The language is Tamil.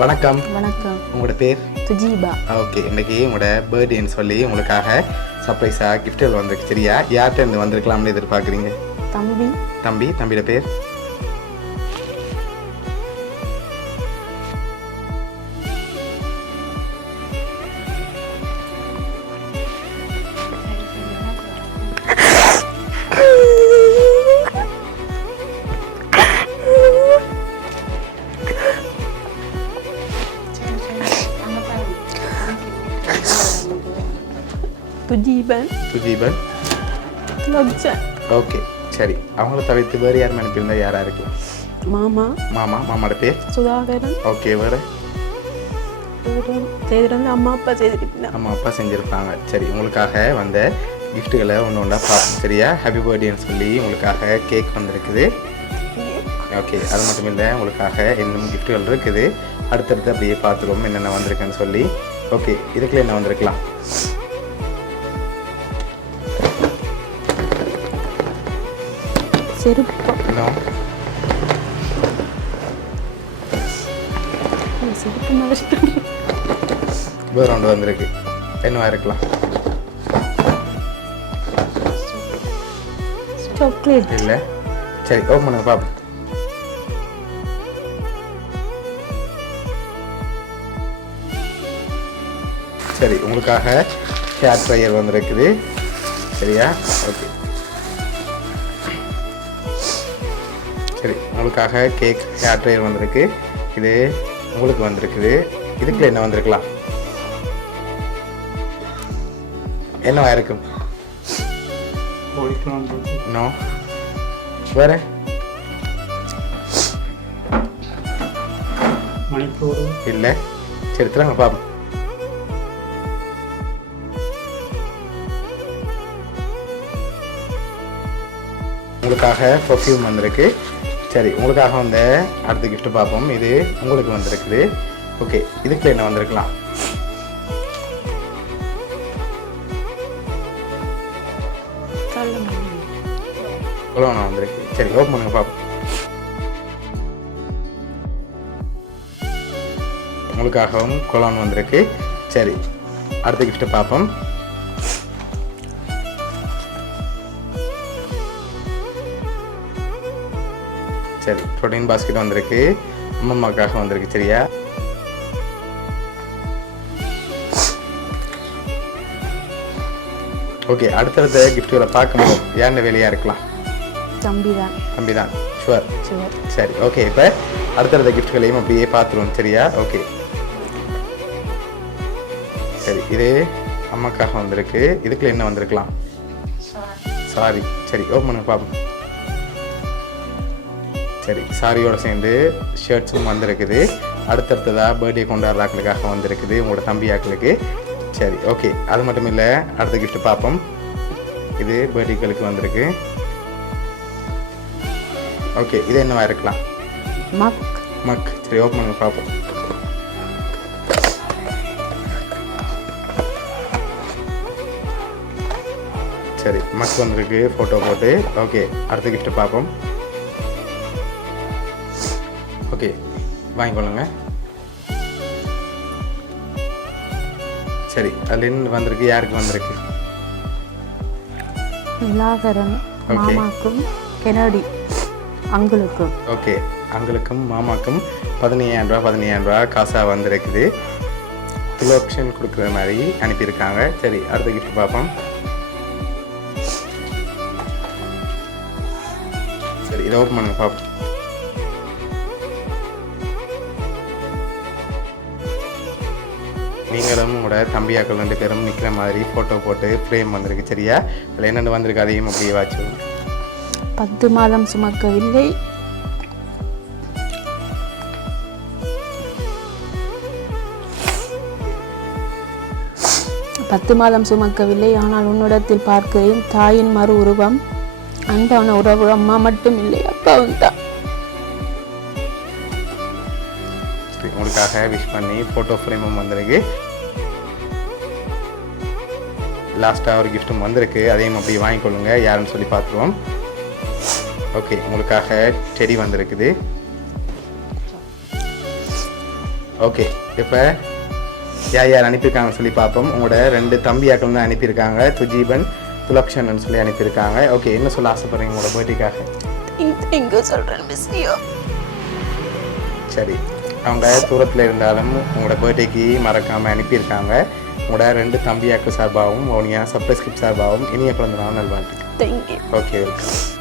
வணக்கம். வணக்கம். உங்களோட பேர்? சுஜீபா. ஓகே, இன்னைக்கு உங்களோட பர்த்டேன்னு சொல்லி உங்களுக்காக சர்ப்ரைஸாக கிஃப்ட்டுகள் வந்திருக்கு. சரியா? யார்கிட்ட இருந்து வந்திருக்கலாம்னு எதிர்பார்க்குறீங்க? தம்பியோட பேர்? சுஜீபன். ஓகே, சரி. அவங்கள தவிர்த்து வேறு யாரும் அனுப்பியிருந்தா யாராக இருக்கலாம்? மாமாவோட பேர்? சுதாகரன். ஓகே, வேறு? அம்மா அப்பா செஞ்சுருப்பாங்க. சரி, உங்களுக்காக வந்த கிஃப்ட்டுகளை ஒன்று ஒன்றா பார்ப்போம். சரியா? ஹாப்பி பர்த்டேன்னு சொல்லி உங்களுக்காக கேக் வந்திருக்குது. ஓகே, அது மட்டும் இல்லை, உங்களுக்காக இன்னும் கிஃப்ட்டுகள் இருக்குது. அடுத்தடுத்து அப்படியே பார்த்துருவோம் என்னென்ன வந்திருக்குன்னு சொல்லி. ஓகே, இதுக்குள்ள என்ன வந்திருக்கலாம்? வேறு ஒன்று வந்திருக்கு. என்னவா இருக்கலாம்? சாக்லேட் இல்லை. சரி, ஓப்பன் பண்ணுங்க பாப்போம். சரி, உங்களுக்காக ஹேர் ட்ரையர் வந்திருக்குது. சரியா? ஓகே, சரி. உங்களுக்காக கேக் ஹேர் ட்ரையர் வந்திருக்கு. இது உங்களுக்கு வந்திருக்குது. இதுக்குள்ள என்ன வந்திருக்கலாம்? என்னவா இருக்கும்? நோ. வேற? இல்லை. சரி, திரும்ப பாப்போம். உங்களுக்காக பர்ஃப்யூம் வந்திருக்கு. சரி, உங்களுக்காக வந்த அடுத்த கிஃப்ட் பார்ப்போம். இது உங்களுக்கு வந்திருக்குது. ஓகே, இதுக்குள்ள என்ன வந்திருக்கலாம்? கொலோனா வந்திருக்கு. சரி, ஓப்பன் பண்ணுங்க பார்ப்போம். உங்களுக்காகவும் கொலோன் வந்திருக்கு. சரி, அடுத்த கிஃப்ட் பார்ப்போம். சரி, ப்ரோட்டீன் பாஸ்கெட் வந்திருக்கு. அம்மாக்காக வந்திருக்கு. சரியா? ஓகே, அடுத்தடுத்த கிஃப்ட்டுகளை பார்க்கும்போது யாருந்த வேலையாக இருக்கலாம்? தம்பி தான். ஷுவர். சரி, ஓகே. இப்போ அடுத்தடுத்த கிஃப்ட்டுகளையும் அப்படியே பார்த்துருவோம். சரியா? ஓகே, சரி. இது அம்மாக்காக வந்திருக்கு. இதுக்குள்ள என்ன வந்திருக்கலாம்? சாரி. சரி, ஓப்பன் பண்ணுங்க பார்ப்போம். சரி, சாரியோடு சேர்ந்து ஷர்ட்ஸும் வந்திருக்குது. அடுத்தடுத்ததாக பர்த்டே கொண்டாடுறாக்களுக்காக வந்திருக்குது, உங்களோட தம்பி ஆக்களுக்கு. சரி, ஓகே. அது மட்டும் இல்லை, அடுத்த கிஃப்ட் பார்ப்போம். இது பர்த்டேக்களுக்கு வந்திருக்கு. ஓகே, இது என்னவா இருக்கலாம்? மக். சரி, ஓப்பன் பண்ணி பார்ப்போம். சரி, மக் வந்திருக்கு, ஃபோட்டோ போட்டு. ஓகே, அடுத்த கிஃப்ட் பார்ப்போம். ஓகே, வாங்கிக்கொள்ளுங்க. சரி, அதுலேருந்து வந்திருக்கு. யாருக்கு வந்திருக்கு? மாமாக்கும் கெனடி அங்குளுக்கும். ஓகே, அங்குளுக்கும் மாமாக்கும் 15,000 ரூபா காசாக வந்திருக்குது. கிலோப்ஷன் கொடுக்குற மாதிரி அனுப்பியிருக்காங்க. சரி, அடுத்த கிஃப்ட் பார்ப்போம். சரி, இதை ஓப்பன் பண்ணுங்க பார்ப்போம். நீங்களும் உங்களோட தம்பியாக்கள் 2 பேரும் நிற்கிற மாதிரி ஃபோட்டோ போட்டு ஃப்ரேம் வந்திருக்கு சரியா? அதில் என்னென்ன வந்திருக்கு அதையும் அப்படியே வாட்சி 10 மாதம் சுமக்கவில்லை, ஆனால் உன்னிடத்தில் பார்க்கிறேன் தாயின் மறு உருவம், அன்பான உறவு அம்மா மட்டும் இல்லை அப்பாவும் தான். உங்களுக்காக விஷ் பண்ணி ஃபோட்டோ ஃப்ரேமும் வந்திருக்கு. லாஸ்ட்டாக ஒரு கிஃப்ட்டும் வந்திருக்கு, அதையும் அப்படி வாங்கிக்கொள்ளுங்க. யாருன்னு சொல்லி பார்த்துருவோம். ஓகே, உங்களுக்காக செடி வந்திருக்குது. ஓகே, இப்போ யார் அனுப்பியிருக்காங்கன்னு சொல்லி பார்ப்போம். உங்களோட 2 தம்பியாக்கள் தான் அனுப்பியிருக்காங்க, துஜீபன் துலக்ஷன் சொல்லி அனுப்பியிருக்காங்க. ஓகே, என்ன சொல்ல ஆசைப்படுறீங்க உங்களோட பர்த்டேக்காக? தேங்க்யூ சொல்கிறேன் மிஸ்ஸியோ. சரி, அவங்க தூரத்தில் இருந்தாலும் உங்களோட பர்த்டேக்கு மறக்காமல் அனுப்பியிருக்காங்க. உங்களோட 2 தம்பியாக்கள் சார்பாகவும் நீங்கள் சர்ப்ரைஸ் கிஃப்ட் சார்பாகவும் இனிய பிறந்த நாள் நல்வாழ்த்துக்கள். தேங்க்யூ. Okay, welcome.